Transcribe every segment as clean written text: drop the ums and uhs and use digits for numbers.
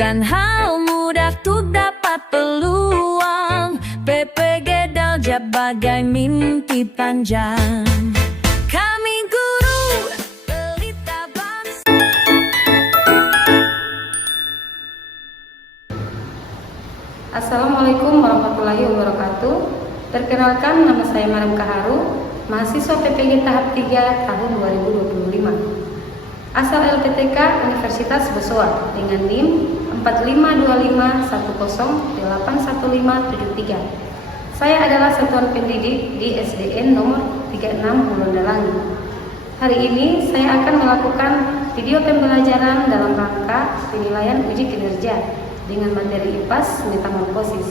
Bukan hal mudah untuk dapat peluang. PPG Dalja bagai mimpi panjang. Kami guru pelita bangsa. Assalamualaikum warahmatullahi wabarakatuh. Perkenalkan, nama saya Mariam Kaharu, mahasiswa PPG tahap 3 tahun 2025. Asal LPTK Universitas Besoa dengan NIM 452510811573. Saya adalah satuan pendidik di SDN nomor 36 Bulondalangi. Hari ini saya akan melakukan video pembelajaran dalam rangka penilaian uji kinerja dengan materi IPAS metamorfosis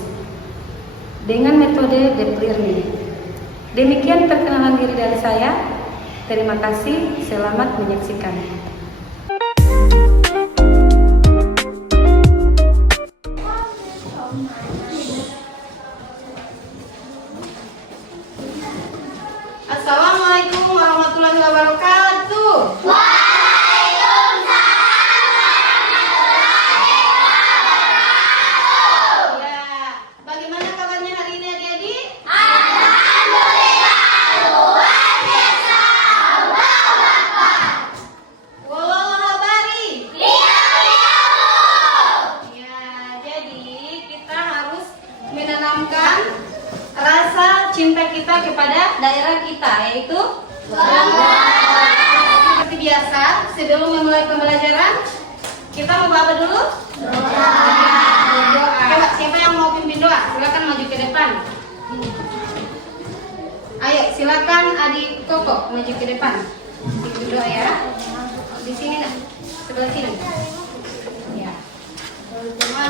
dengan metode deep learning. Demikian perkenalan diri dari saya. Terima kasih, selamat menyaksikan. Assalamualaikum warahmatullahi wabarakatuh. Bagaimana kabarnya hari ini adik-adik? Alhamdulillah, luar biasa. Allahu Akbar. Wallahu habari. Ya, jadi kita harus menanamkan rasa cinta kita kepada daerah kita, yaitu seperti biasa. Sebelum memulai pembelajaran, kita mau apa dulu? Doa. Coba siapa yang mau pimpin doa? Silakan maju ke depan. Ayo, silakan adik Koko maju ke depan. Pimpin doa ya. Di sini nak, sebelah sini. Ya. Teman-teman,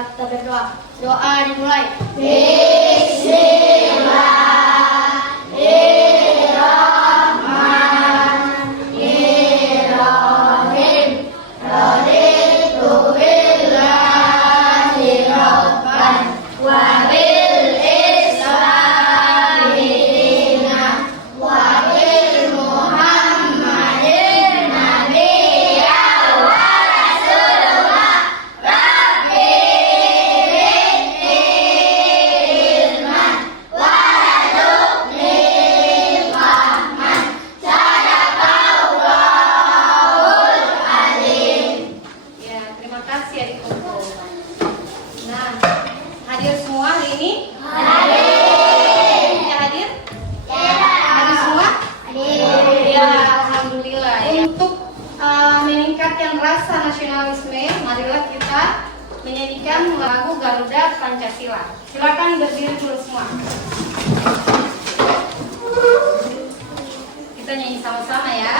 kita berdoa. Doa dimulai. Hadir semua hari ini? Hadir. Ya, hadir? Hadir semua? Ya, alhamdulillah. Untuk meningkatkan rasa nasionalisme, marilah kita menyanyikan lagu Garuda Pancasila. Silakan berdiri dulu semua. Kita nyanyi sama-sama ya.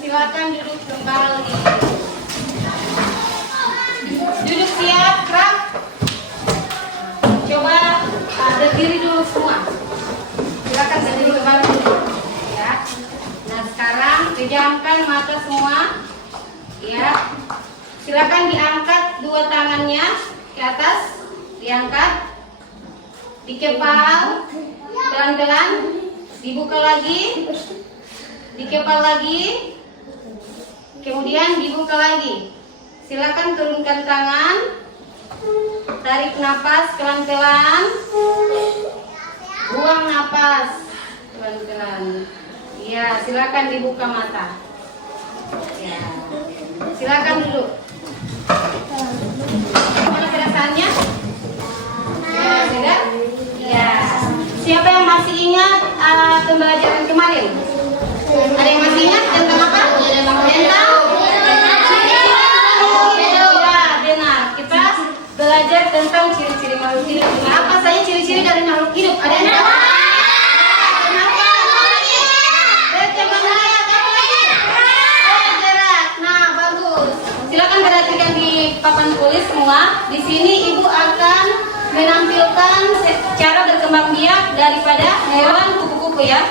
Silakan duduk kembali. Duduk siap, Krak. Coba berdiri dulu semua. Silakan berdiri kembali. Ya. Nah, sekarang pejamkan mata semua. Ya. Silakan diangkat dua tangannya ke atas, diangkat, dikepal, pelan-pelan, dibuka lagi, dikepal lagi. Kemudian dibuka lagi. Silakan turunkan tangan. Tarik napas pelan-pelan. Buang napas pelan-pelan. Ya, silakan dibuka mata. Ya. Silakan duduk. Gimana perasaannya? Ya, sudah? Ya. Siapa yang masih ingat pembelajaran kemarin? Ada yang masih ingat tentang apa? Sudah makan tentang ya, benar. Kita belajar tentang ciri-ciri makhluk hidup. Nah, apa saja ciri-ciri dari makhluk hidup? Ada yang tahu? Kenapa? Coba lihat apa lagi? Gerak. Nah, bagus. Silakan perhatikan di papan tulis semua. Di sini ibu akan menampilkan cara berkembang biak daripada hewan kupu-kupu ya.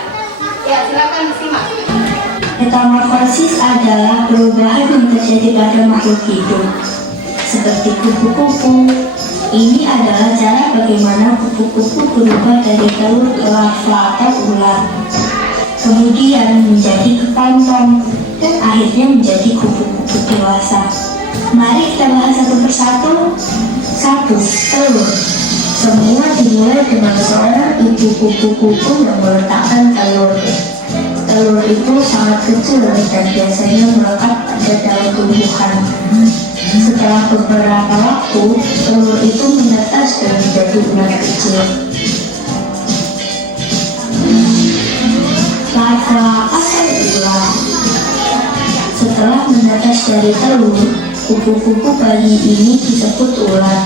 Ya, silakan disimak. Metamorfosis adalah perubahan yang terjadi pada makhluk hidup, seperti kupu-kupu. Ini adalah cara bagaimana kupu-kupu berubah dari telur ke larva atau ular, kemudian menjadi kepompong, dan akhirnya menjadi kupu-kupu dewasa. Mari kita bahas satu persatu. 1. Telur. Semua dimulai dengan seorang ibu kupu-kupu yang meletakkan telur. Telur itu sangat kecil dan biasanya melekat pada daun tumbuhan. Setelah beberapa waktu, telur itu menetas dan menjadi ulat kecil. Larva asal ular. Setelah menetas dari telur, kupu-kupu bayi ini disebut ulat.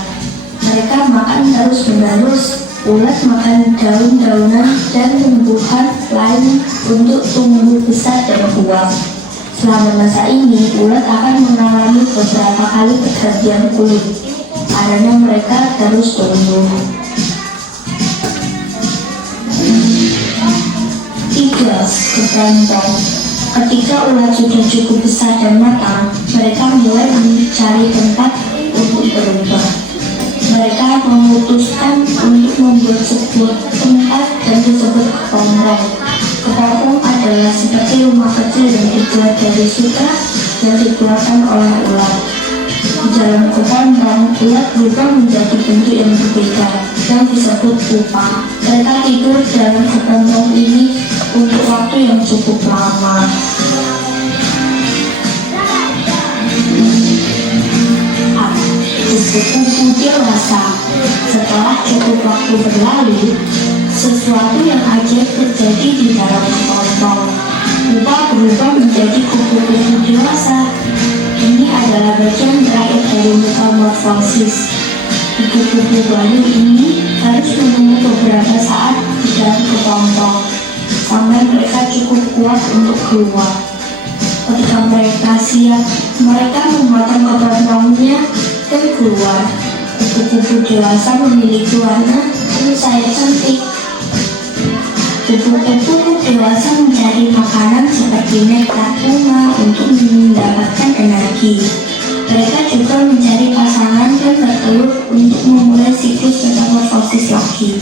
Mereka makan terus-menerus. Ulat makan daun-daunan dan tumbuhan lain untuk tumbuh besar dan kuat. Selama masa ini, ulat akan mengalami beberapa kali pergantian kulit karena mereka terus tumbuh. 3. Kepompong. Ketika ulat sudah cukup besar dan matang, mereka mulai mencari tempat untuk berubah. Mereka memutuskan untuk membuat sebuah tempat yang disebut kepompong. Kepompong adalah seperti rumah kecil yang dibuat dari sutra yang dikeluarkan oleh ulat. Di dalam kepompong, ulat berubah menjadi bentuk yang berbeda yang disebut pupa. Mereka tidur dalam kepompong ini untuk waktu yang cukup lama. Kupu-kupu dewasa. Setelah cukup waktu berlalu, sesuatu yang ajaib terjadi di dalam kepompong. Pupa berubah menjadi kupu-kupu dewasa. Ini adalah bagian terakhir dari metamorfosis. Kupu-kupu bayi ini harus menunggu beberapa saat di dalam kepompong sampai mereka cukup kuat untuk keluar. Ketika mereka siap, mereka memotong kepompongnya dan keluar. Kupu-kupu dewasa memiliki warna dan sayap cantik. Kupu-kupu dewasa mencari makanan seperti nektar bunga untuk mendapatkan energi. Mereka juga mencari pasangan dan bertelur untuk memulai siklus metamorfosis lagi.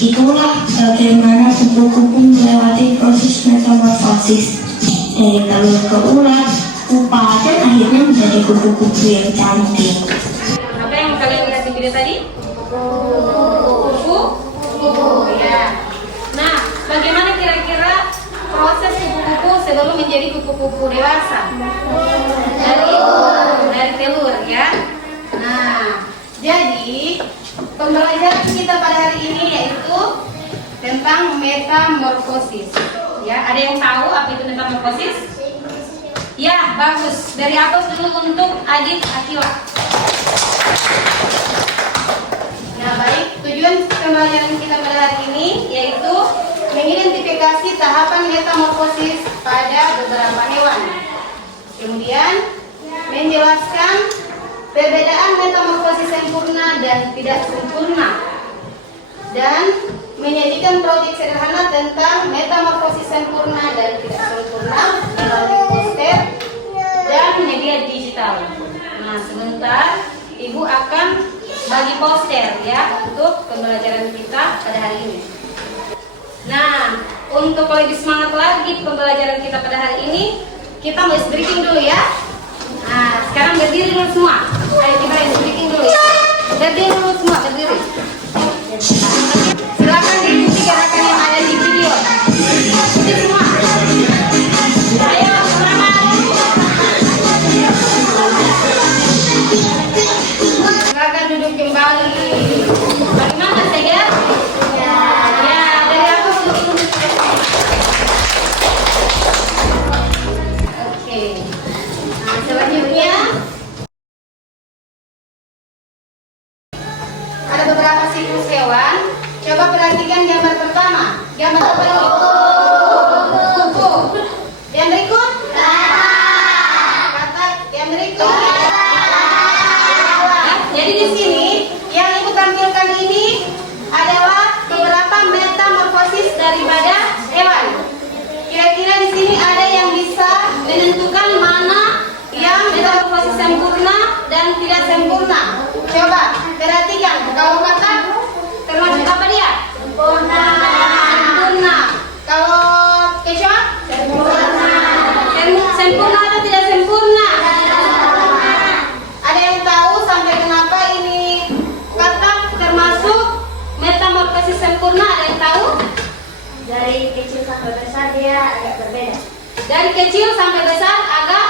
Itulah bagaimana kupu-kupu melewati proses metamorfosis dari telur ke ulat, pupa, dan akhirnya menjadi kupu-kupu yang cantik. Apa yang kalian lihat di video tadi? Kupu-kupu. Ya. Nah, bagaimana kira-kira proses kupu-kupu sebelum menjadi kupu-kupu dewasa? Dari telur ya. Nah, jadi pembelajaran kita pada hari ini yaitu tentang metamorfosis. Ya, ada yang tahu apa itu metamorfosis? Ya, bagus. Dari atas dulu untuk Adit Akila. Nah, baik. Tujuan pembelajaran kita pada hari ini yaitu mengidentifikasi tahapan metamorfosis pada beberapa hewan. Kemudian menjelaskan perbedaan metamorfosis sempurna dan tidak sempurna. Dan menyajikan proyek sederhana tentang metamorfosis sempurna dan tidak sempurna melalui poster dan media digital. Nah, sebentar Ibu akan bagi poster ya untuk pembelajaran kita pada hari ini. Nah, untuk lebih semangat lagi pembelajaran kita pada hari ini, kita mau breathing dulu ya. Nah, sekarang berdiri dulu semua. Ayo kita breathing dulu ya. Berdiri dulu semua, berdiri. Silakan diikuti gerakan yang ada di video. Ikuti semua. Ayo, semangat. Silakan duduk kembali. Bagaimana saya? Ya, dari aku duduk. Oke. apa ini? Kupu. Yang berikut? Kata yang berikut. Jadi di sini yang ibu tampilkan ini adalah beberapa metamorfosis daripada hewan. Kira-kira di sini ada yang bisa menentukan mana yang metamorfosis sempurna dan tidak sempurna. Coba perhatikan, kalau kata termasuk apa dia? Sempurna. Sempurna. Kalau kecoa? Sempurna. Sempurna atau tidak sempurna? Ada yang tahu sampai kenapa ini kata termasuk metamorfosis sempurna? Ada yang tahu? Dari kecil sampai besar dia agak berbeda. Dari kecil sampai besar agak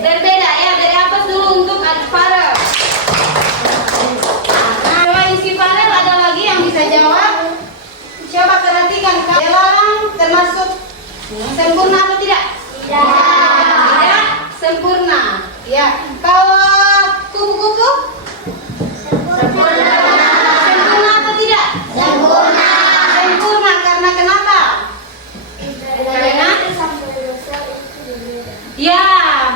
berbeda ya. Dari atas dulu untuk Farel. Nah, selain si Farel ada lagi yang bisa jawab. Coba perhatikan, belalang termasuk sempurna atau tidak? Tidak sempurna. Ya. Kalau kupu-kupu? Sempurna. Sempurna atau tidak? Sempurna. Sempurna karena kenapa? Karena ya,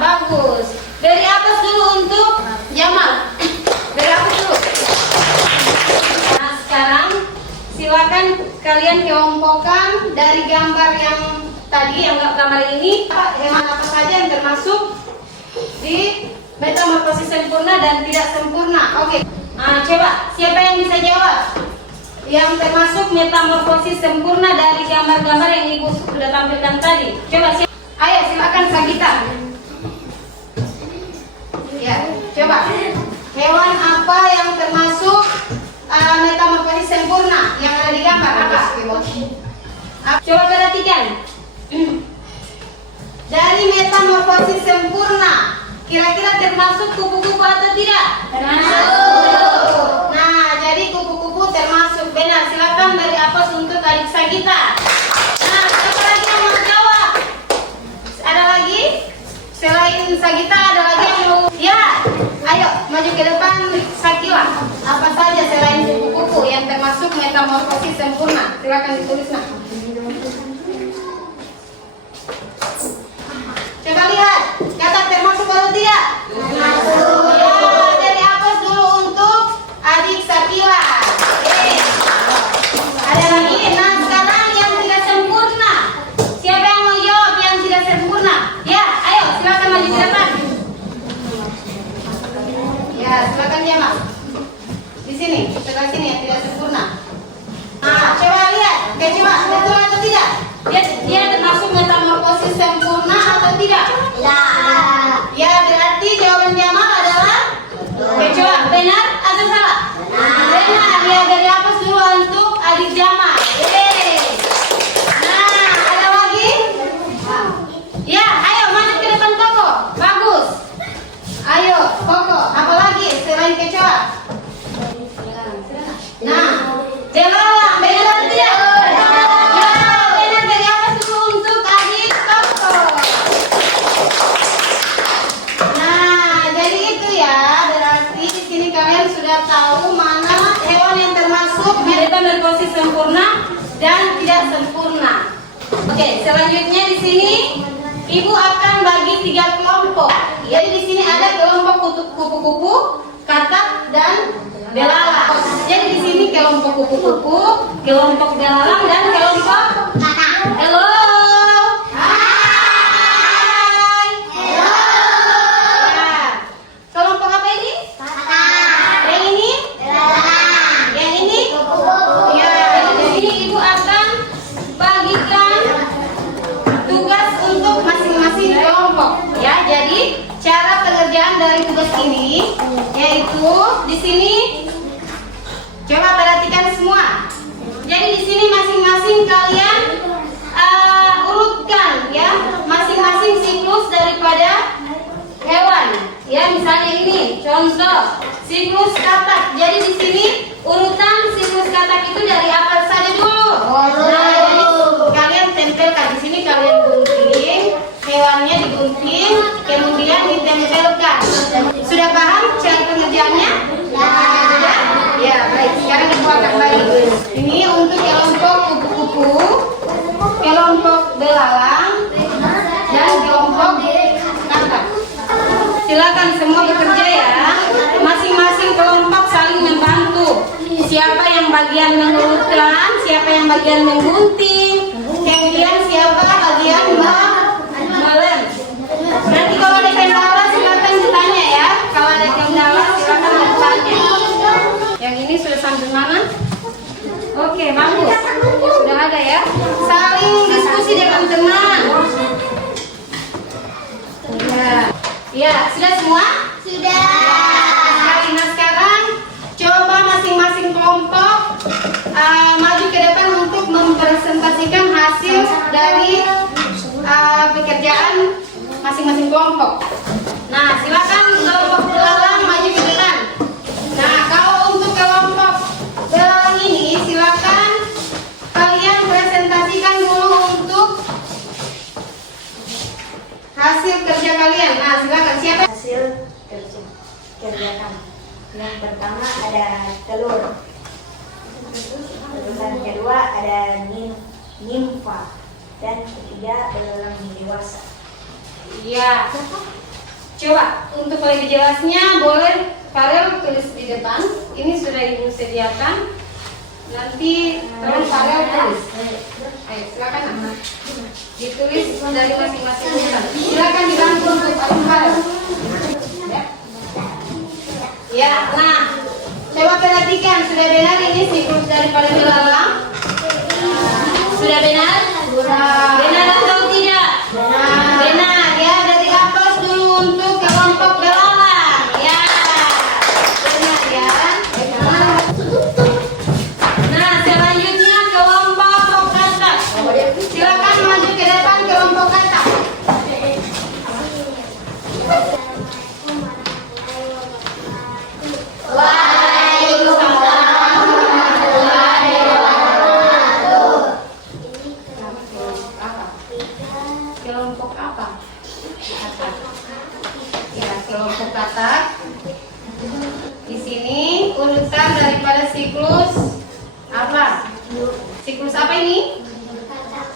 bagus. Dari atas dulu untuk Jamal. Dari atas dulu. Nah, sekarang silakan kalian kelompokkan dari gambar yang tadi, yang gambar ini, hewan apa saja yang termasuk di metamorfosis sempurna dan tidak sempurna. Oke. Nah, coba siapa yang bisa jawab? Yang termasuk metamorfosis sempurna dari gambar-gambar yang ibu sudah tampilkan tadi. Coba siapa? Ayo silakan Sagita. Ya, coba. Hewan apa yang termasuk metamorfosis sempurna yang ada di gambar? Apa? Coba perhatikan. Dari metamorfosis sempurna, kira-kira termasuk kupu-kupu atau tidak? Termasuk. Nah, jadi kupu-kupu termasuk. Benar. Silakan dari atas untuk adik Sagita. Nah, siapa lagi yang mau jawab? Ada lagi? Selain Sagita ada lagi yang mau? Ya, ayo maju ke depan Sakila. Apa saja selain kupu-kupu yang termasuk metamorfosis sempurna? Silakan ditulis nak. Coba lihat, kata termasuk atau tidak? Termasuk. Ya, dari atas dulu untuk adik Sakila. Oke. Ada lagi? Nah, sekarang yang tidak sempurna. Siapa yang mau jawab yang tidak sempurna? Ya, ayo silakan maju ke depan. Ya, silakan ya, Mas. Di sini, sebelah sini yang tidak sempurna. Nah, coba lihat, coba betul atau tidak? Dia termasuk metamorfosis sempurna atau tidak? Tidak. Ya, berarti jawaban Jamal adalah coba benar atau salah? Benar. Ya, dari atas dulu untuk adik Jamal. Nah, ada lagi? Ya, ayo maju ke depan Koko. Bagus. Ayo, Koko. Apa lagi selain kecoa? Nah, belalang. Benar atau tidak? Ya, benar. Dari atas dulu untuk adik Koko. Nah, jadi itu ya. Berarti di sini kalian sudah tahu mana hewan yang termasuk metamorfosis sempurna dan tidak sempurna. Oke, selanjutnya di sini ibu akan bagi 3 kelompok. Jadi di sini ada kelompok kupu-kupu, katak dan belalang. Jadi di sini kelompok kupu-kupu, kelompok belalang dan kelompok katak. Halo. Hai. Hello. Ya. Kelompok apa ini? Yang ini? Yang ini? Ya, di sini ibu akan bagikan tugas untuk masing-masing kelompok. Ya, jadi cara pengerjaan dari tugas ini yaitu di sini coba perhatikan semua. Jadi di sini masing-masing kalian urutkan ya masing-masing siklus daripada hewan. Ya, misalnya ini contoh siklus katak. Jadi di sini urutan siklus katak itu dari apa saja dulu? Nah, jadi kalian tempelkan di sini, kalian gunting, hewannya digunting, kemudian ditempelkan. Sudah paham cara pengerjaannya? Ya, baik. Sekarang aku akan bagi. Ini untuk kelompok kupu-kupu, belalang dan kelompok katak. Silakan semua bekerja ya. Masing-masing kelompok saling membantu. Siapa yang bagian mengurutkan, siapa yang bagian menggunting, kemudian siapa bagian melem. Nanti kalau ada kendala silakan ditanya ya. Kalau ada kendala silakan bertanya. Yang ini sudah sampai mana? Oke, bagus. Sudah ada ya. Saling diskusi dengan teman. Ya, sudah semua? Sudah. Nah, sekarang coba masing-masing kelompok maju ke depan untuk mempresentasikan hasil dari pekerjaan masing-masing kelompok. Nah, silakan kelompok belalang maju ke depan. Nah, kalau untuk kelompok belalang ini silakan kalian presentasikan dulu untuk hasil kerja kalian. Nah, silakan siapa? Hasil kerja kami. Yang pertama ada telur. Terus yang kedua ada nimfa. Dan ketiga belalang dewasa. Iya. Coba untuk lebih jelasnya boleh Farel tulis di depan. Ini sudah Ibu sediakan. Nanti tolong Farel tulis. Ayo silakan. Ditulis dari masing-masing tulisan. Silakan dibantu untuk Farel. Ya, nah, coba perhatikan sudah benar ini siklus daripada belalang? Sudah benar? Benar atau tidak? Benar. Ya, dari atas dulu untuk kelompok belalang. Ya, benar ya. Nah, selanjutnya kelompok katak. Silakan maju ke depan kelompok katak. Kelompok apa? Katak. Ya, kelompok katak. Di sini urutan daripada siklus apa? Siklus apa ini?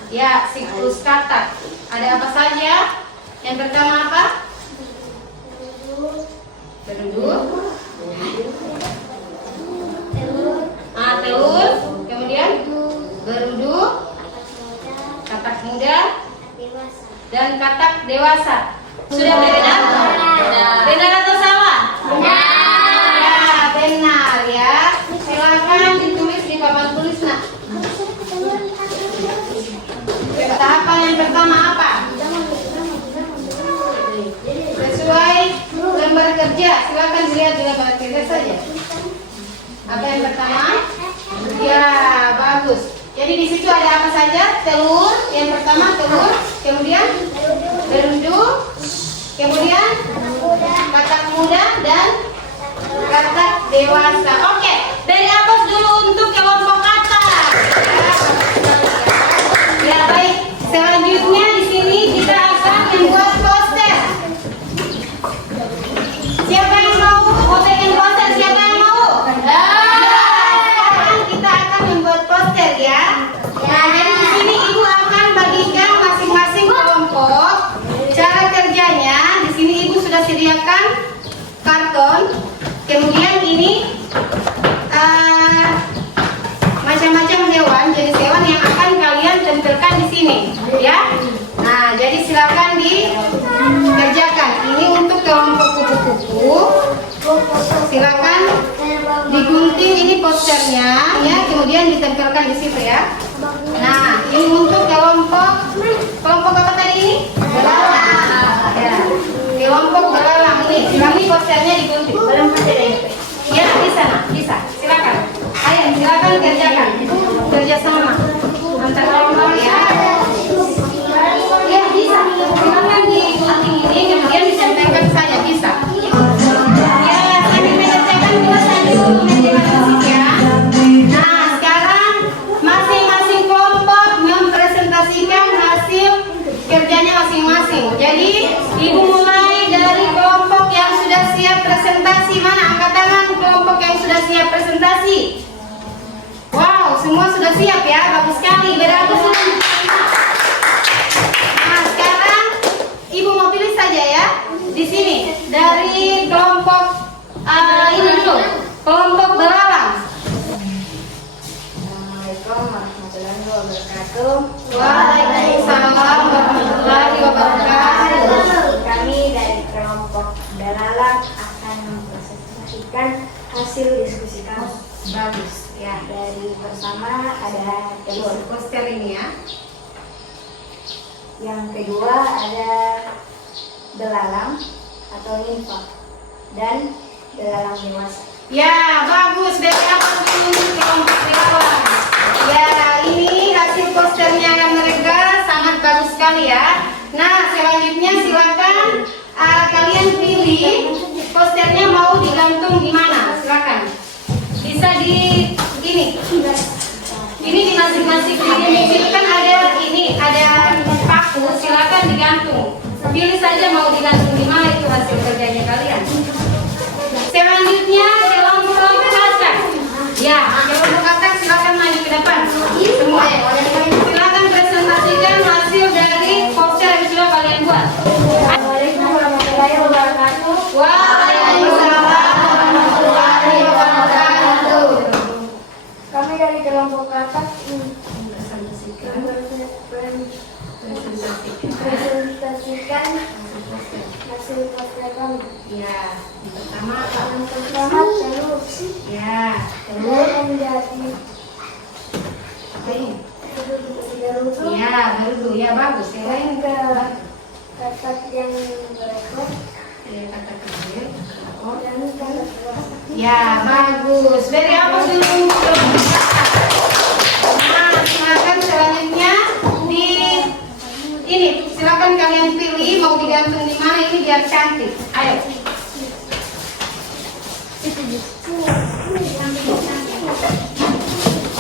Ya, siklus katak. Ada apa saja? Yang pertama apa? Berundur. Telur. Kemudian berundur. Katak muda. Dan katak dewasa. Sudah benar? Benar atau salah? Benar. Ya, benar ya. Silakan ditulis di papan tulis nak. Tahapan yang pertama apa? Sesuai lembar kerja. Silakan dilihat di lembar kerja saja. Apa yang pertama? Ya, bagus. Jadi di situ ada apa saja? Telur. Yang pertama telur. Kemudian berundur. Kemudian katak muda dan katak dewasa. Oke, dari atas dulu untuk kelompok katak. Ya baik. Selanjutnya di sini kita akan membuat poster. Siapa yang mau bikin poster? Siapa yang mau? Sekarang kita akan membuat poster ya. Nah, jadi di sini Ibu akan bagikan masing-masing kelompok. Cara kerjanya di sini Ibu sudah sediakan karton. Kemudian ini macam-macam hewan, jenis hewan yang akan kalian tempelkan di sini, ya. Nah, jadi silakan dikerjakan. Ini untuk kelompok kupu-kupu. Silakan digunting ini posternya, ya. Kemudian ditempelkan di situ ya. Nah, ini untuk kelompok apa tadi ini? Belalang. Ya. Kelompok belalang ini. Kami posternya digunting. Ya, bisa nak, bisa. Silakan. Ayo, silakan kerjakan. Kerjasama antar kelompok ya. Ya, bisa. Silakan digunting ini, kemudian ditempelkan saja bisa. Ya, sambil mengerjakan bisa sambil mengerjakan ya. Nah, sekarang masing-masing kelompok mempresentasikan hasil kerjanya masing-masing. Jadi, Ibu mulai dari kelompok yang sudah siap presentasi. Mana angkat tangan kelompok yang sudah siap presentasi? Wow, semua sudah siap ya, bagus sekali. Beratus. Waalaikumsalam warahmatullahi wabarakatuh. Kami dari kelompok Dalalang akan mempresentasikan hasil diskusi kami. Bagus ya. Dari pertama ada telur, Poster ini ya. yang kedua ada belalang atau nimfa, dan belalang dewasa. Ya, bagus. Dari apa dulu kelompok relawan? Ya, ini hasil posternya mereka sangat bagus sekali ya. Nah, selanjutnya silakan kalian pilih posternya mau digantung di mana. Silakan. Bisa di ini. Ini di masing-masing ini kan ada ini, ada paku. Silakan digantung. Pilih saja mau digantung di mana, itu hasil kerjanya kalian. Selanjutnya kelompok katak. Ya, kelompok katak silakan maju ke depan. Semua. Silakan presentasikan hasil dari poster yang sudah kalian buat. Assalamualaikum warahmatullahi wabarakatuh. Waalaikumsalam warahmatullahi wabarakatuh. Kami dari kelompok katak presentasikan hasil poster kami. Ya, yang pertama apa? Yang pertama telur. Ya, Telur menjadi apa ini? gerutu. Ya, baru ya bagus. Yang lain Yang ke katak yang berekor ya, kata kecil. Oh. dan katak dewasa. Ya, bagus. Dari apa dulu? Nah, silakan selanjutnya di ini. Silakan kalian pilih mau digantung di mana ini biar cantik. Ayo.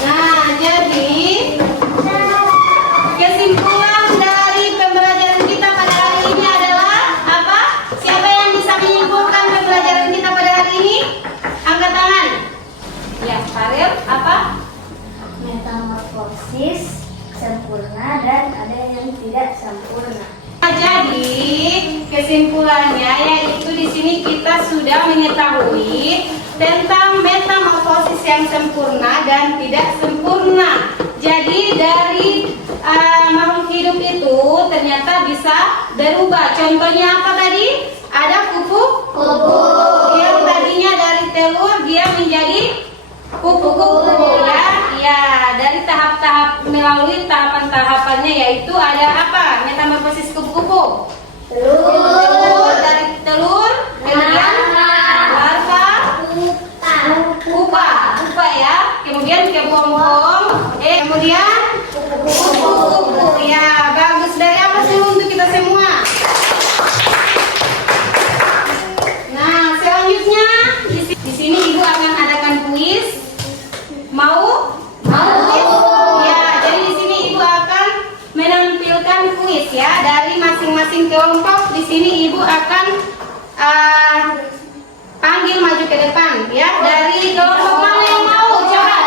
Nah, jadi kesimpulan dari pembelajaran kita pada hari ini adalah apa? Siapa yang bisa menyimpulkan pembelajaran kita pada hari ini? Angkat tangan. Ya, Farel, apa? Metamorfosis sempurna dan ada yang tidak sempurna. Nah, jadi kesimpulannya yaitu di sini kita sudah mengetahui tentang metamorfosis yang sempurna dan tidak sempurna. Jadi dari makhluk hidup itu ternyata bisa berubah. Contohnya apa tadi? Ada kupu-kupu. Yang tadinya dari telur dia menjadi kupu-kupu ya. Ya, dari tahap-tahap melalui tahapan-tahapannya yaitu ada apa? Metamorfosis kupu-kupu. Telur, dari telur, kemudian larva, pupa ya, kemudian kepompong, kemudian kupu-kupu. Ya, bagus. Dari apa sih untuk kita semua? Nah, selanjutnya di sini Ibu akan adakan kuis. Mau? Ya, jadi di sini Ibu akan menampilkan kuis ya dari masing-masing kelompok. Di sini Ibu akan panggil maju ke depan ya. Dari kelompok mana yang mau? Coba.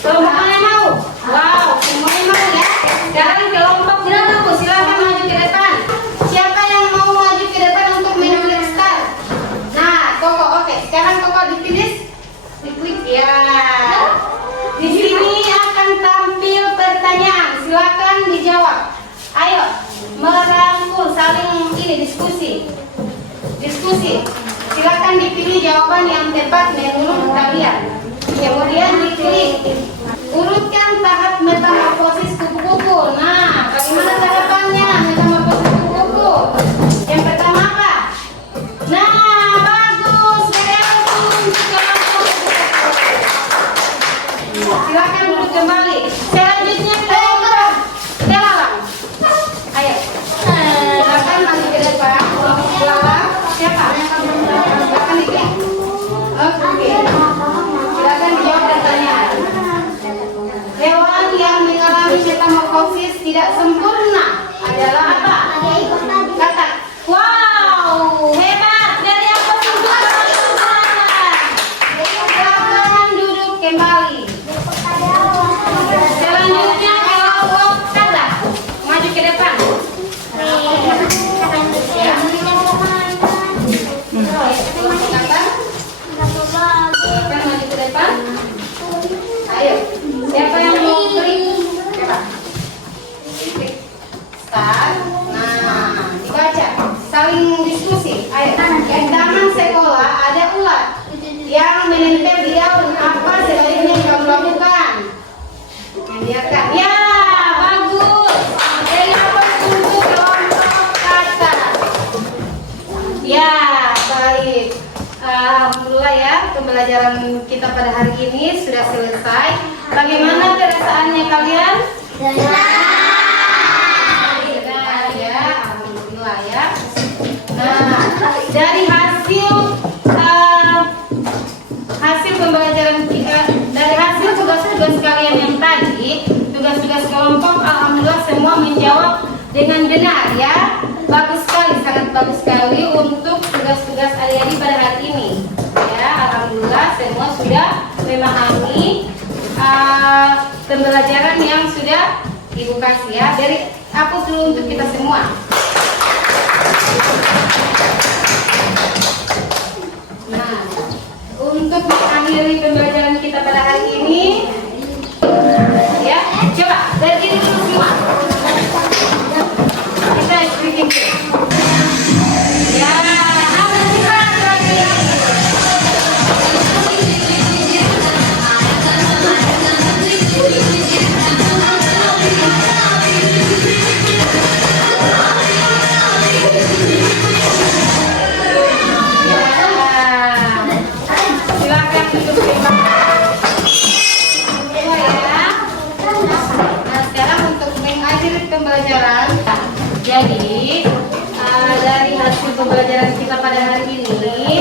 Kelompok mana yang mau? Wow, semuanya mau ya. Sekarang kelompok berapa? Silakan maju ke depan. Siapa yang mau maju ke depan untuk menulis start? Nah, Koko, oke. Sekarang Koko ditulis, diklik ya. Di sini akan tampil pertanyaan. Silakan dijawab. Ayo, merangkul saling ini diskusi. Silakan dipilih jawaban yang tepat menurut kalian. Kemudian diklik. Urutkan tahap metamorfosis kupu-kupu. Nah, bagaimana tahapannya metamorfosis kupu-kupu? Yang pertama apa? Nah, bagus. Silakan duduk kembali. Selanjutnya kelompok belalang. Ayo. Silakan maju ke depan. Kelompok belalang. Siapa? Silakan diklik. Oke. Silakan dijawab pertanyaan. Hewan yang mengalami metamorfosis tidak sempurna adalah apa? Katak. Wow, hebat. Dari apa juga? Silakan duduk kembali. Selanjutnya kelompok katak. Maju ke depan. Ya. Kelompok katak. Silakan maju ke depan. Ayo. Siapa yang mau klik? Siapa? pembelajaran kita pada hari ini sudah selesai. Bagaimana perasaannya kalian? Sudah ya, alhamdulillah ya. Nah, dari hasil pembelajaran kita, dari hasil tugas-tugas kalian yang tadi, tugas-tugas kelompok, alhamdulillah semua menjawab dengan benar ya. Bagus sekali, sangat bagus sekali untuk tugas-tugas adik-adik pada hari ini. Ya, alhamdulillah semua sudah memahami pembelajaran yang sudah Ibu kasih ya. Dari aku dulu untuk kita semua. Nah, untuk mengakhiri pembelajaran kita pada hari ini, ya, coba berdiri dulu semua. Kita speaking. Ya, apa sifat lagi? Silakan duduk semua. Nah, sekarang untuk mengakhiri pembelajaran. Jadi dari hasil pembelajaran kita pada hari ini,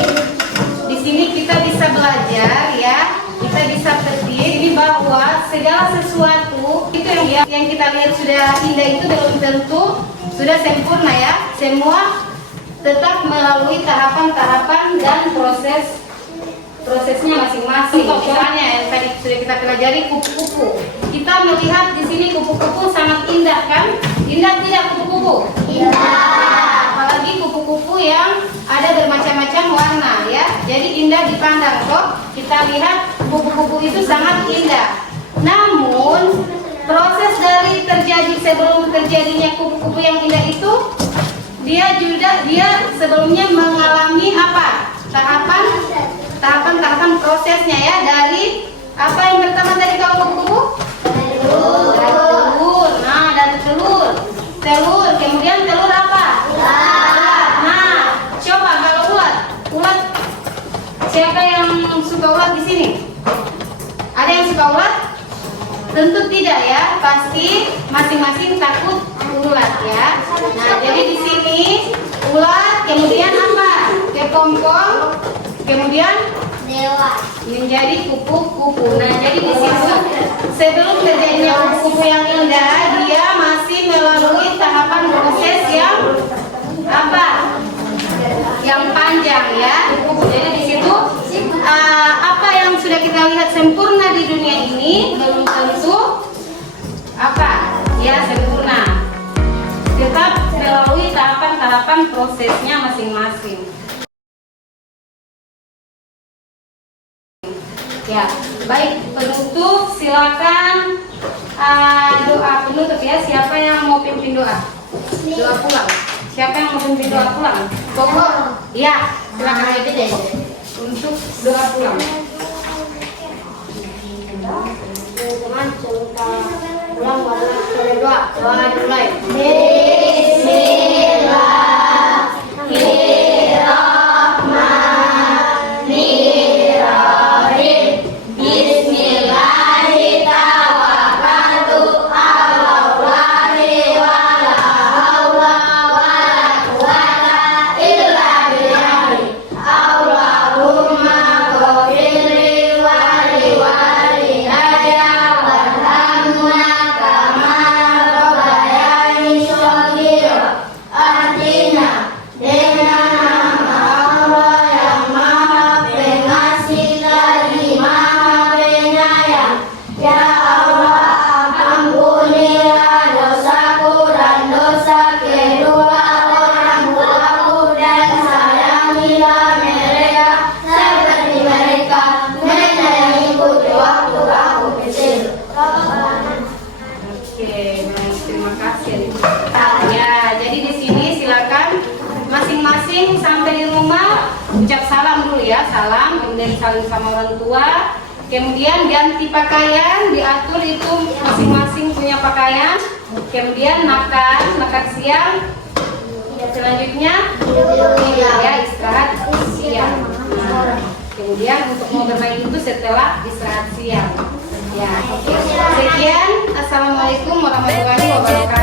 di sini kita bisa belajar ya, kita bisa petik bahwa segala sesuatu itu yang kita lihat sudah indah itu belum tentu sudah sempurna ya. Semua tetap melalui tahapan-tahapan dan prosesnya masing-masing. Misalnya yang tadi sudah kita pelajari kupu-kupu. Kita melihat di sini kupu-kupu sangat indah kan? Indah tidak kupu-kupu? Indah. Apalagi kupu-kupu yang ada bermacam-macam warna ya. Jadi indah dipandang kok. Kita lihat kupu-kupu itu sangat indah. Namun proses dari sebelum terjadinya kupu-kupu yang indah itu, dia sebelumnya mengalami apa? Tahapan prosesnya ya. Dari apa yang pertama tadi kalau kupu-kupu? Telur. Nah, dari telur, kemudian telur apa? Ulat. Nah, coba kalau ulat, siapa yang suka ulat di sini? Ada yang suka ulat? Tentu tidak ya, pasti masing-masing takut ulat ya. Nah, jadi di sini ulat, kemudian apa? Kepompong, kemudian Dewa. menjadi kupu-kupu. Nah, jadi di situ sebelum terjadinya kupu-kupu yang indah, dia masih melalui tahapan proses yang apa? Yang panjang ya. Jadi di situ apa yang sudah kita lihat sempurna di dunia ini belum tentu apa? Ya, sempurna. Tetap melalui tahapan-tahapan prosesnya masing-masing. Ya, baik, penutup silakan doa penutup ya. Siapa yang mau pimpin doa? Doa pulang. Siapa yang mau pimpin doa pulang? Pokok. Ya, silakan itu deh. Untuk doa pulang. Teman-teman, kita pulang oleh doa. Doa dimulai. Masing-masing sampai di rumah ucap salam dulu ya, salam, kemudian saling sama orang tua, kemudian ganti pakaian, diatur itu masing-masing punya pakaian, kemudian makan siang, selanjutnya ya istirahat siang. Nah, kemudian untuk mau bermain itu setelah istirahat siang. Ya, oke. Sekian. Assalamualaikum warahmatullahi wabarakatuh.